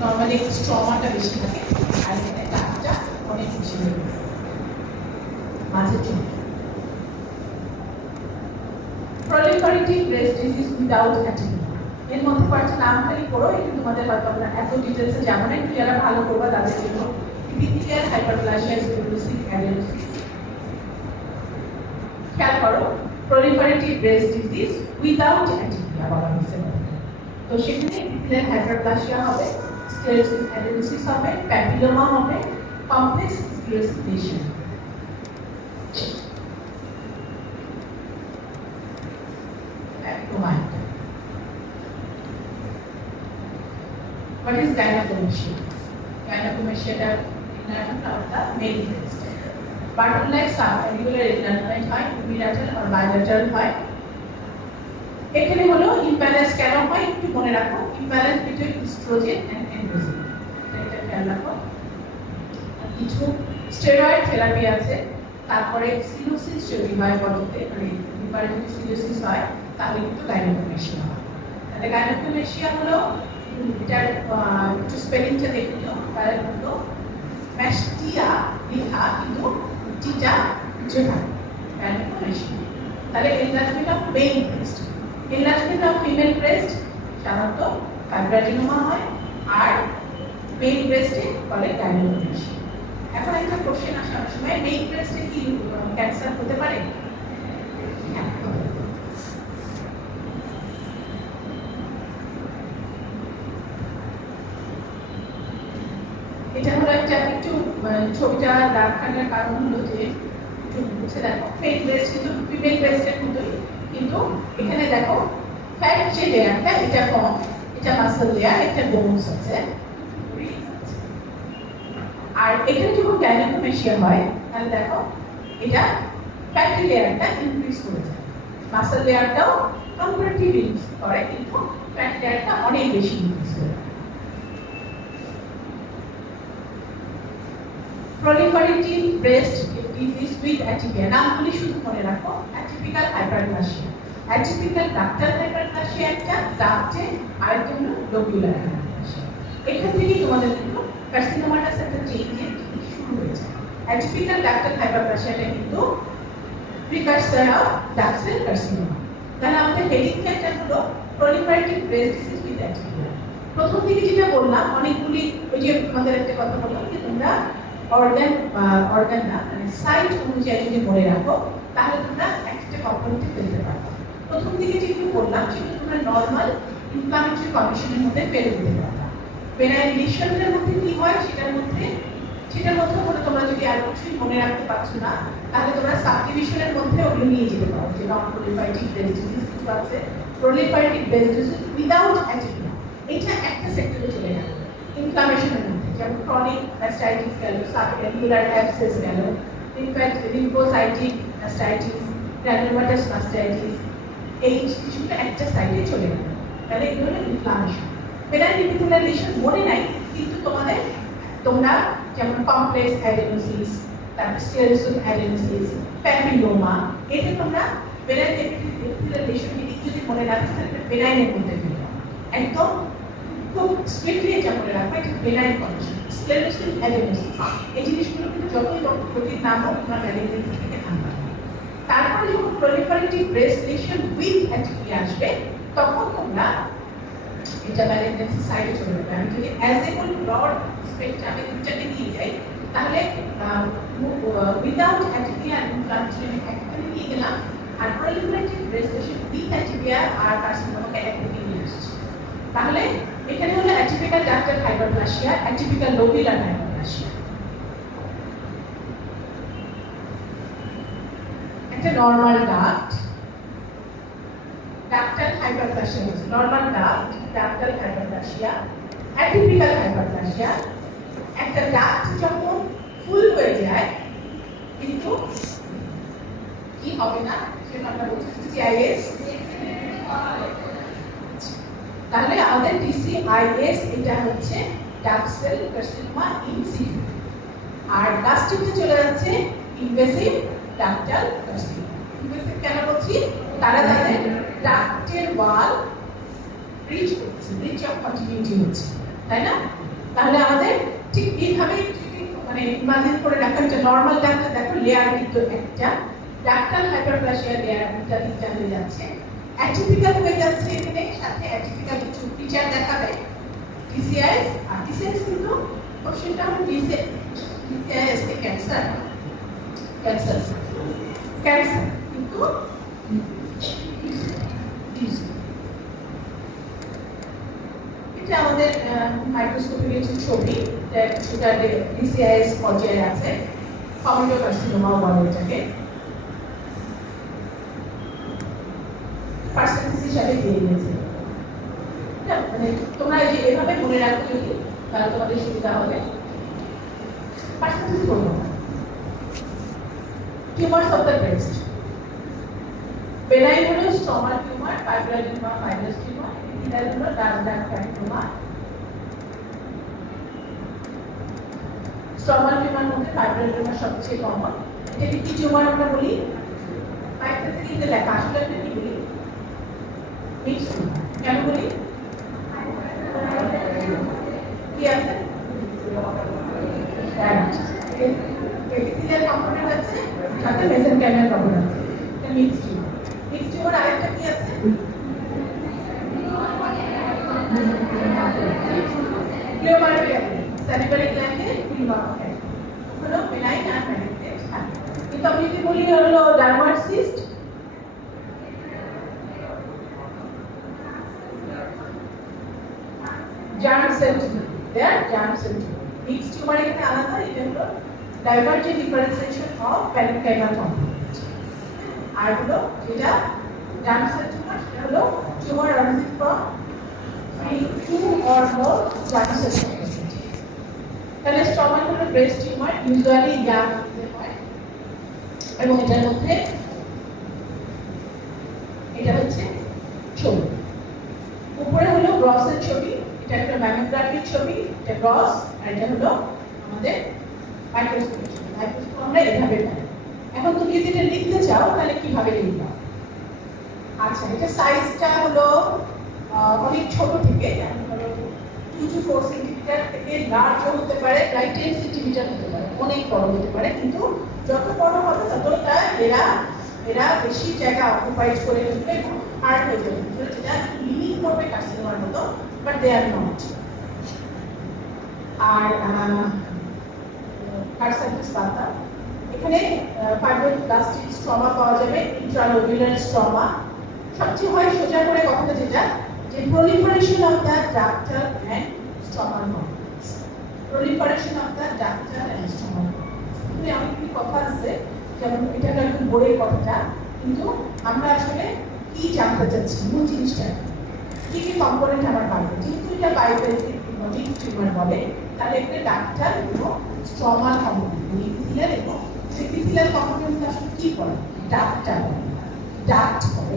Normally একটু স্ট্রমাটা বেশি থাকে আর এখানে ডাকটা অনেক বেশি থাকে মাঝের জন্য। proliferative breast disease without anemia এর মধ্যে কয়েকটা নাম খালি পড়ো, এটা তোমাদের হয়তো আমরা এত ডিটেলসে যাবো না, একটু যারা ভালো করবা তাদের জন্য epithelial hyperplasia sclerosis adenosis। খেয়াল করো proliferative breast disease without anemia বলা হয়েছে, তো সেখানে epithelial hyperplasia হবে, sclerosis adenosis হবে, papilloma হবে, complex sclerosis lesion। What is gynecomastia? Gynecomastia is enlargement of the male breast. Button-like subregular enlargement হয়, unilateral or bilateral হয়। এখানে হলো imbalance কেন হয় একটু মনে রাখো, imbalance between estrogen and androgen, এটা খেয়াল রাখো। কিছু স্টেরয়েড থেরাপি আছে, তারপরে সিনোসিস যদি হয় বলতে মানে লিভারে যদি সিনোসিস হয় তাহলে কিন্তু গাইনোকোমেশিয়া হয়। তাহলে গাইনোকোমেশিয়া হলো এটার একটু স্পেলিংটা দেখে নিও, তাহলে হলো ম্যাস্টিয়া লিখা কিন্তু টিটা কিছু থাকে গাইনোকোমেশিয়া। তাহলে enlargement of male breast, enlargement of female breast সাধারণত ফাইব্রাডিনোমা হয়, আর মেল ব্রেস্টে বলে গাইনোকোমেশিয়া। এখন একটা কোশ্চেন আসে অনেক সময়, মেল ব্রেস্টে কি ক্যান্সার হতে পারে? এটা হলো একটা একটু ছবিটা দেখানোর কারণ হলো যে একটু বুঝে দেখো, মেল ব্রেস্ট কিন্তু ফিমেল ব্রেস্টের মতোই, কিন্তু এখানে দেখো ফ্যাট যে লেয়ারটা এটা কম, এটা মাসল লেয়ার, এটা বোনস আছে। আর এখানে যখন গাইনোকোমেশিয়া হয় তাহলে দেখো এটা ফ্যাটি লেয়ারটা ইনক্রিজ করে যায়, মাসল লেয়ারটাও কম্পারেটিভলি ইনক্রিজ করে কিন্তু ফ্যাটি লেয়ারটা অনেক বেশি ইনক্রিজ করে। proliferative breast disease with atypia নামগুলি শুধু মনে রাখো, atypical hyperplasia, atypical ductal hyperplasia একটা, ডাক্টে আরেকটা হলো lobular hyperplasia। এখান থেকে তোমাদের কিন্তু কার্সিনোমাটা একটা চেঞ্জের শুরু হয়েছে। atypical ductal hyperplasia টা কিন্তু precursor of duct cell carcinoma। তাহলে আমাদের হেডিং চ্যাপ্টার হলো proliferative breast disease with atypia। প্রথম দিকে যেটা বললাম অনেকগুলি, ওই যে আমাদের একটা কথা বললাম যে তোমরা অর্গান না মানে সাইট অনুযায়ী যদি মনে রাখো তাহলে তোমরা একটা কম্পোনেন্টে ফেলতে পারবে। প্রথম দিকে যেগুলো বললাম সেগুলো তোমরা নর্মাল ইনফ্লামেটরি কন্ডিশনের মধ্যে ফেলে দিতে পারবে। বেনাইন লিশনের মধ্যে কি হয় সেটার মধ্যে করে তোমরা যদি আর কিছুই মনে রাখতে পারছো না তাহলে তোমরা সাবডিভিশনের মধ্যে ওগুলো নিয়ে যেতে পারো, যে নন প্রলিফারেটিভ ব্রেস্ট ডিজিজ কিছু আছে, proliferative breast disease without atypia, এটা একটা সেক্টরে চলে গেল। ইনফ্লামেশনের মধ্যে যেমন ক্রনিক ম্যাস্টাইটিস গেল, সাবক্যাপুলার অ্যাবসেস গেল, লিম্ফোসাইটিক ম্যাস্টাইটিস, গ্রানুলোমাটাস ম্যাস্টাইটিস, এই কিছুটা একটা সাইডে চলে গেল। তাহলে এগুলো হলো ইনফ্লামেশন। বেনাইন এপিথেলিয়াল লিশন মনে নাই কিন্তু তোমরা যেমন কমপ্লেক্স অ্যাডেনোসিস, তারপর স্টেরোসিস অ্যাডেনোসিস, প্যাপিলোমা, এটা তোমরা বেনাইন এপিথেলিয়াল লিশন যদি মনে রাখতে তাহলে বেনাইনের মধ্যে ফেলো। একদম খুব স্ট্রিক্টলি এটা মনে রাখবে, এটা বেনাইন কন্ডিশন। স্ক্লেরোসিস অ্যাডেনোসিস এই জিনিসগুলো কিন্তু যতই প্রতির নাম হোক তোমরা ম্যালেরিয়া থেকে আনবা। তারপরে যখন proliferative breast lesion with atypia আসবে তখন তোমরা এটা ম্যালেরিয়া সাইডে চলে যাবে। আমি যদি অ্যাজ এ ব্রড স্পেকট্রামে দুটাকে নিয়ে যাই তাহলে উইদাউট অ্যাটিপিয়া আর ইনফ্লামেশন একটাকে নিয়ে গেলাম, আর proliferative breast lesion with atypia আর কার্সিনোমাকে একদিকে নিয়ে আসছি। তাহলে এখানে হলো atypical ductal hyperplasia, atypical lobular hyperplasia. একটা normal duct ductal hyperplasia, normal duct ductal hyperplasia, atypical hyperplasia. একটা ডাক্ট যখন ফুল হয়ে যায় কিন্তু কি হবে না সেটা আমরা বলছি সিআইএস। তাহলে আমাদের ডিসিআইএস এটা হচ্ছে duct cell carcinoma in situ, আর লাস্টে চলে যাচ্ছে ইনভেসিভ ডাক্টাল কার্সিনোমা। ইনভেসিভ কেন বলছি? তারা তাদের ডাক্টের ওয়াল ব্রিজ করছে, ব্রিজ অফ কন্টিনিউটি হচ্ছে। তাই না? তাহলে আমাদের ঠিক এইভাবে মানে ইমাজিন করে রাখা যে নরমাল ডাক্তার দেখো লেয়ার কিন্তু একটা ডাক্তার হাইপারপ্লাসিয়া লেয়ার তিনটা হয়ে যাচ্ছে, অ্যাটিপিক্যাল হয়ে যাচ্ছে এখানে, সাথে অ্যাটিপিক্যাল কিছু ফিচার দেখাবে ডিসিআইএস, আর ডিসিআইএস কিন্তু কোশ্চেনটা হলো ডিসিআইএস এ ক্যান্সার ক্যান্সার ক্যান্সার কিন্তু এটা আমাদের মাইক্রোস্কোপিক কিছু ছবি সেটা ডিসিআইএস পর্যায়ে আছে, কমিউনিও কার্সিনোমা বলে এটাকে, পার্সেন্টেজ হিসাবে দিয়ে দিয়েছে। মানে তোমরা যে এভাবে মনে রাখো যদি তাহলে তোমাদের সুবিধা হবে। পার্সেন্টেজ বলবো tumours of the breast, benign হলো stromal tumour, fibroid tumour, fibrous tumour, epithelial হলো ডার্ক স্ট্রমাল টিউমার মধ্যে ফাইব্রয়েড টিউমার সবচেয়ে কমন। এটা কি টিউমার আমরা বলি? ফাইব্রয়েড থেকে লেখা আসলে আমরা কি বলি? Mixed tumour. কেন বলি? কি আছে? এপিথেলিয়াল কম্পোনেন্ট আছে, সাথে মেসেনকাইমাল কম্পোনেন্ট আছে। এটা মিক্সড টিউমার। মিক্সড টিউমার আরেকটা কি আছে? গ্লিওমারোপিয়া, সেরিব্রাল গ্ল্যান্ডে গ্লিওমারোপিয়া। হলো বেনাইন আর ম্যালিগন্যান্ট থাকে। কিন্তু আমি যদি বলি হলো Dermer cyst, germ cell tumor, they are germ cell tumor. Mixed tumor এখানে আলাদা, এটা হলো divergent differentiation of parenchymal component। আর হলো যেটা germ cell tumor সেটা হলো tumor arising from two or more germ cell component। তাহলে স্ট্রমাল হলো ব্রেস্ট টিউমার, ইউজুয়ালি ইয়াং হয়, এবং এটার মধ্যে এটা হচ্ছে ছবি, উপরে হলো গ্রসের ছবি, এটা একটা ম্যামোগ্রাফির ছবি, এটা গ্রস, আর এটা হলো আমাদের মাইক্রোস্কোপিক ছবি। মাইক্রোস্কোপ আমরা এভাবে পাই। এখন তুমি যদি এটা লিখতে চাও তাহলে কিভাবে লিখবা? আচ্ছা, এটা সাইজটা হলো অনেক ছোট থেকে, যেমন ধরো 2 to 4 সেন্টিমিটার থেকে লার্জ হতে পারে, প্রায় 10 সেন্টিমিটার হতে পারে, অনেক বড় হতে পারে। কিন্তু যত বড় হবে ততটা এরা বেশি জায়গা অকুপাইড করে ফেলবে এবং হার্ড হয়ে যাবে, যেটা লিমিট করবে কার্সিনোমার মতো, বাট দে আর নট। আর কার্সাইটিস পাতা, এখানে ফাইব্রোব্লাস্টিক স্ট্রমা পাওয়া যাবে, ইন্ট্রালোবুলার স্ট্রমা। সবচেয়ে হয় সোজা করে কথাটা যেটা, যে proliferation of the ductal and stromal complex, proliferation of the ductal and stromal complex। মানে অনেকগুলি কথা আছে, যেমন এটা একটু বড়ই কথাটা, কিন্তু আমরা আসলে কি জানতে চাচ্ছি মূল জিনিসটা কি কি কম্পোনেন্ট আমার পাবে। যেহেতু এটা বায়োপেসিক মিক্সড টিউমার বলে, তাহলে এখানে ডাক্টার এবং স্ট্রমাল কম্পোনেন্ট, এপিথেলিয়াল এবং এপিথেলিয়াল কম্পোনেন্ট আসলে কি করে? ডাক্টার বলে, ডাক্ট বলে।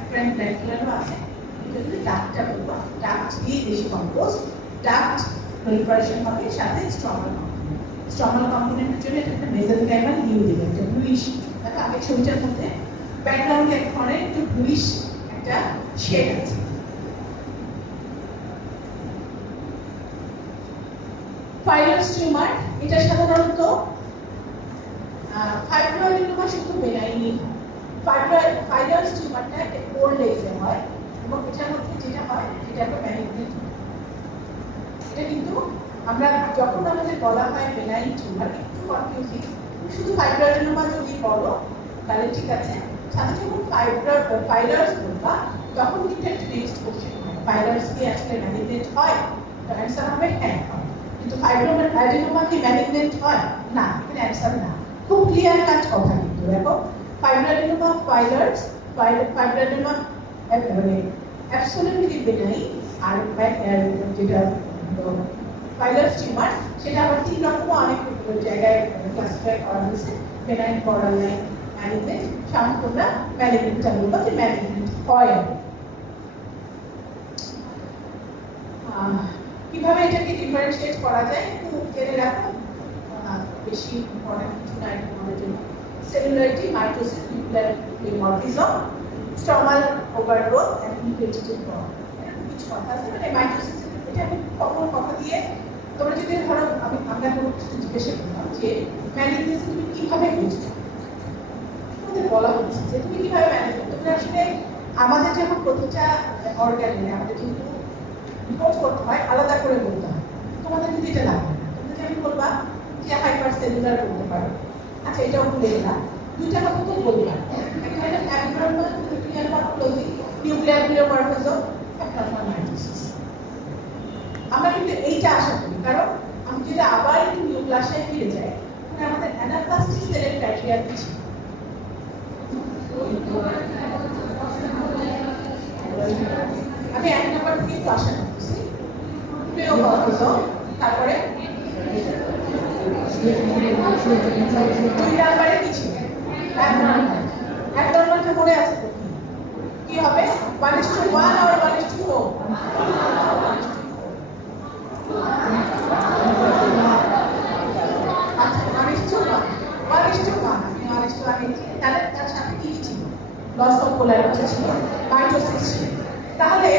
এখানে গ্ল্যান্ডুলারও আছে, এটা ডাক্টার বলবো, ডাক্ট দিয়ে বেশি কম্পোজ, ডাক্ট proliferation হবে, সাথে স্ট্রমাল কম্পোনেন্ট। স্ট্রমাল কম্পোনেন্টের জন্য এটা একটা মেসেনকাইমাল নিউ দিবে, একটা ব্লুইশ, দেখো আগের ছবিটার মধ্যে ব্যাকগ্রাউন্ডে এক ধরনের একটু ব্লুইশ একটা শেড আছে। ফাইলার্স টিউমার, এটা সাধারণত ফাইব্রয়েডিনোমা শুধু বেনাইনই হয়। ফাইলার্স টিউমারটা একটা ওল্ড এজে হয়, এবং এটার মধ্যে যেটা হয় সেটা একটা ম্যালিগন্যান্ট হয়। এটা কিন্তু আমরা যখন আমাদের বলা হয় বেনাইন টিউমার, একটু কনফিউজিং, শুধু ফাইব্রয়েডিনোমা যদি বলো তাহলে ঠিক আছে, সাথে যখন ফাইলার্স বলবা তখন কিন্তু একটা নেক্সট কোশ্চেন হয়, ফাইলার্স কি আসলে ম্যালিগন্যান্ট হয়? তো অ্যান্সার হবে হ্যাঁ হয়। কিন্তু ফাইব্রয়েডিনোমা কি ম্যালিগন্যান্ট হয়? না, এখানে অ্যান্সার না। খুব ক্লিয়ার কাট কথা কিন্তু দেখো, ফাইব্রয়েডিনোমা ফাইব্রয়েডিনোমা মানে অ্যাবসলিউটলি বেনাইন, আর যেটা ফাইলার্স টিউমার সেটা আবার 3 রকম অনেক জায়গায় ক্লাসিফাই করা হয়েছে, বেনাইন, বর্ডারলাইন, ম্যালিগন্যান্ট। সাধারণত আমরা ম্যালিগন্যান্ট বলবো, যে ম্যালিগন্যান্ট হয়। কিভাবে এটাকে ডিফারেন্সিয়েট করা যায় একটু জেনে রাখো, বেশি ইম্পর্টেন্ট কিছু না আমাদের জন্য। Cellularity, mitosis, nuclear polymorphism, stromal overgrowth and ইনভেজিটেটিভ ফর্ম, কিছু কথা আছে। মানে মাইটোসিস এটা একটা তোমরা যদি ধরো আমরা কোনো কিছু জিজ্ঞাসা করলাম যে ম্যানেজমেন্ট তুমি কিভাবে বুঝছো, তোমাদের বলা হচ্ছে যে তুমি কিভাবে ম্যানেজ করো। তোমরা আসলে আমাদের যখন প্রতিটা অর্গানে আমাদের কিন্তু রিপোর্ট করতে হয়, আলাদা করে বলতে হয়। তোমাদের কিন্তু এটা লাগে না, তোমরা যেমন বলবা যে হাইপার সেলুলার বলতে পারো, আচ্ছা এটাও ভুলে গেলাম, দুইটা কথা তো বললাম, একটা হলো abnormal nuclear morphology, nuclear pleomorphism, abnormal mitosis. আমরা কিন্তু এইটা আশা করি, কারণ আমি যদি আবার একটু নিউ ক্লাসে ফিরে যাই, মানে আমাদের অ্যানাপ্লাস্টিক সেলের ক্রাইটেরিয়া কি ছিল? আমি এক নম্বর থেকে একটু আশা করতেছি, পিওরমারফিজম, তারপরে দুই নাম্বারে কি ছিল? অ্যাবনর্মাল। অ্যাবনর্মালটা মনে আছে তো কি হবে? 1:1 আর 1:4? আচ্ছা 1:1 তাহলে তার সাথে কি ছিল? লস অফ পোলারিটি ছিল, মাইটোসিস ছিল। তাহলে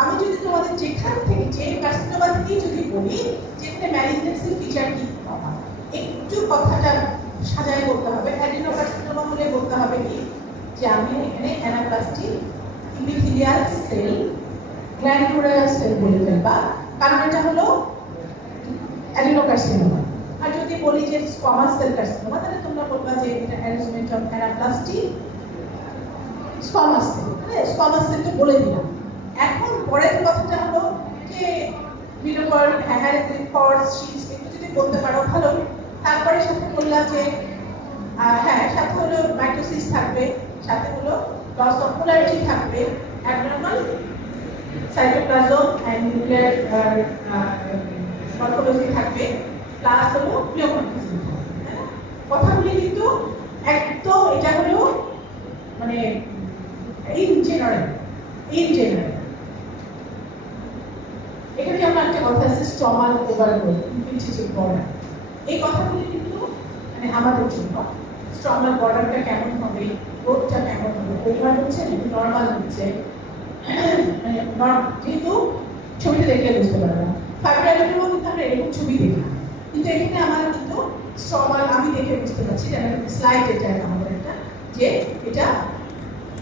আমি যদি তোমাদের যেখান থেকে যে কার্সিনোমা থেকে যদি বলি যেখানে ম্যালিগনেন্সির ফিচার কি পাবা, একটু কথাটা সাজায় বলতে হবে। অ্যাডিনোকার্সিনোমা হলে বলতে হবে কি যে আমি এখানে anaplastic epithelial cell, glandular cell বলে ফেলবা, কারণ এটা হলো অ্যাডিনোকার্সিনোমা। আর যদি বলি যে স্কোয়ামাস সেল কার্সিনোমা, তাহলে তোমরা বলবা যে এটা arrangement of anaplastic squamous cell. Squamous সেলটা বলে দিলাম। এখন পরের কথাটা হলো যে মিনোকর হ্যামারেজিক ফর্স শীটস একটু যদি বলতে পারো ভালো। তারপরে সাথে বললাম যে হ্যাঁ সাথে হলো মাইটোসিস থাকবে, সাথে হলো লস অফ পোলারিটি থাকবে, abnormal cytoplasm and nuclear morphology থাকবে, প্লাস হলো পিওরমারফিজম থাকবে। কথাগুলি কিন্তু একদম এটা হলো মানে ইন জেনারেল। এখানে যেমন একটা কথা আছে স্টমাল ওভারলোড, ইনফিলট্রেটিভ বর্ডার। এই কথাগুলি কিন্তু মানে আমাদের জন্য স্টমাল বর্ডারটা কেমন হবে, রোডটা কেমন হবে, ওভার হচ্ছে নাকি নর্মাল হচ্ছে, যেহেতু ছবিটা দেখলে বুঝতে পারবো। ফাইব্রাইডের মধ্যে আমরা এরকম ছবি দেখি, কিন্তু এখানে আমার কিন্তু স্টমাল আমি দেখে বুঝতে পারছি, যেমন স্লাইড এটা আমাদের একটা যে এটা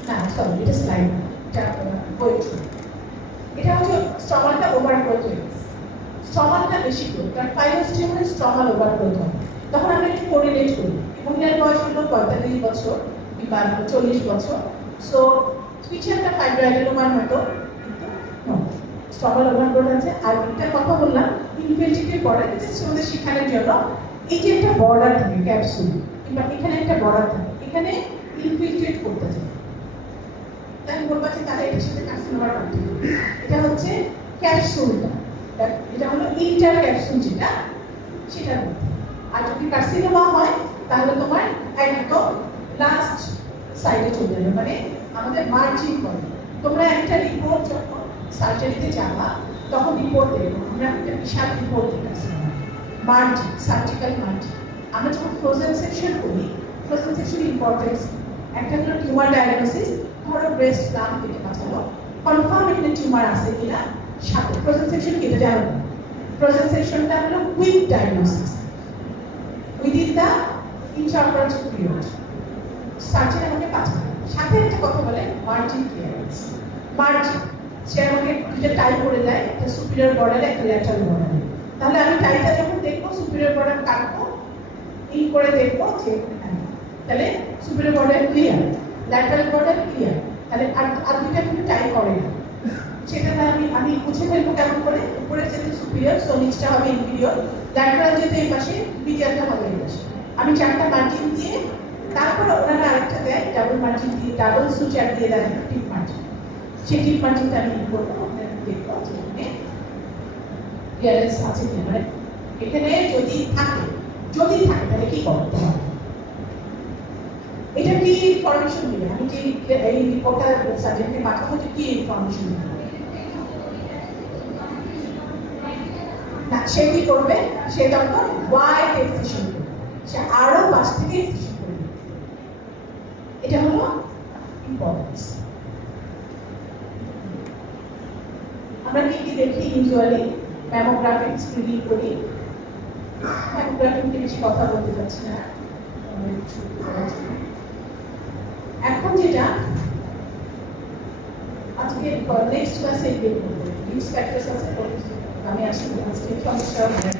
না সরি এটা স্লাইড না, এটা পোয়েট্রি। এটা হচ্ছে স্টমালটা ওভারগ্রোথ হয়ে গেছে, স্টমালটা বেশি গ্রোথ, কারণ ফাইলোস্টিমুলে স্টমাল ওভারগ্রোথ হয়। তখন আমরা একটু কোরিলেট করি, মহিলার বয়স হলো 45 বছর কিংবা 40 বছর, সো ফিচারটা ফাইব্রাইডেনোমার মতো কিন্তু স্টমাল ওভারগ্রোথ আছে। আর একটা কথা বললাম ইনফিলট্রেটিভ বর্ডার, জাস্ট আমাদের শেখানোর জন্য, এই যে একটা বর্ডার থাকে ক্যাপসুল কিংবা এখানে একটা বর্ডার থাকে, এখানে ইনফিলট্রেট করতে চায়, তাই বলবা যে তাহলে এটার সাথে কার্সিনোমার কন্টিনিউ। এটা হচ্ছে ক্যাপসুলটা, এটা হলো ইন্টার ক্যাপসুল যেটা সেটার মধ্যে। আর যদি কার্সিনোমা হয় তাহলে তোমার একদম লাস্ট সাইডে চলে যাবে, মানে আমাদের মার্জিন করে। তোমরা একটা রিপোর্ট যখন সার্জারিতে যাবা তখন রিপোর্ট দেখবো, আমরা একটা বিশাল রিপোর্ট দেখেছি মার্জিন, সার্জিক্যাল মার্জিন। আমরা যখন ফ্রোজেন সেকশন করি, ফ্রোজেন সেকশন ইম্পর্টেন্স একটা হলো টিউমার ডায়াগনোসিস, ধরো ব্রেস্ট প্লাম্প থেকে বাঁচালো, কনফার্ম এখানে টিউমার আছে কিনা। সাথে ফ্রোজেন সেকশন কেটে জানো না, ফ্রোজেন সেকশনটা হলো quick diagnosis within the intraoperative period. Surgeon আমাকে পাঠাবে, সাথে একটা কথা বলে মার্জিন ক্লিয়ারেন্স। মার্জিন সে আমাকে দুটো টাই করে দেয়, একটা সুপিরিয়র বর্ডারে একটা ল্যাটারাল বর্ডারে। তাহলে আমি টাইটা যখন দেখবো সুপিরিয়র বর্ডার কাটবো, ইন করে দেখবো যে তাহলে superior border clear, lateral border clear, তাহলে আর দুইটা কিন্তু টাই করে না। সেটা আমি বুঝে ফেলবো কেমন করে, উপরে যেতে সুপিরিয়র সো নিচটা হবে ইনফিরিয়র, ল্যাটারাল যেতে এই পাশে, মিডিয়ালটা হবে এই পাশে। আমি চারটা মার্জিন দিয়ে তারপর ওনারা আরেকটা দেয় ডাবল মার্জিন দিয়ে, ডাবল সুচার দিয়ে দেয় টিপ মার্জিন। সেই টিপ মার্জিনটা আমি করবো, দেখবো যে এখানে ক্লিয়ারেন্স আছে কিনা, মানে এখানে যদি থাকে তাহলে কি করতে হবে, এটা কি ইনফরমেশন দিবে। আমি যে এই রিপোর্টটা সার্জনকে পাঠাবো, যে কি ইনফরমেশন দিবে না, সে কি করবে, সে তখন ওয়াইড এক্সিশন করবে, সে আরো পাশ থেকে এক্সিশন করবে। এটা হলো ইম্পর্টেন্স। আমরা কি দেখি ইউজুয়ালি ম্যামোগ্রাফিক স্ক্রিনিং করি। ম্যামোগ্রাফি নিয়ে বেশি কথা বলতে চাচ্ছি না, এখন যেটা আজকে নেক্সট ক্লাসে নিউজ ফ্যাক্টরস আছে, আমি আসলে আজকে সমস্যা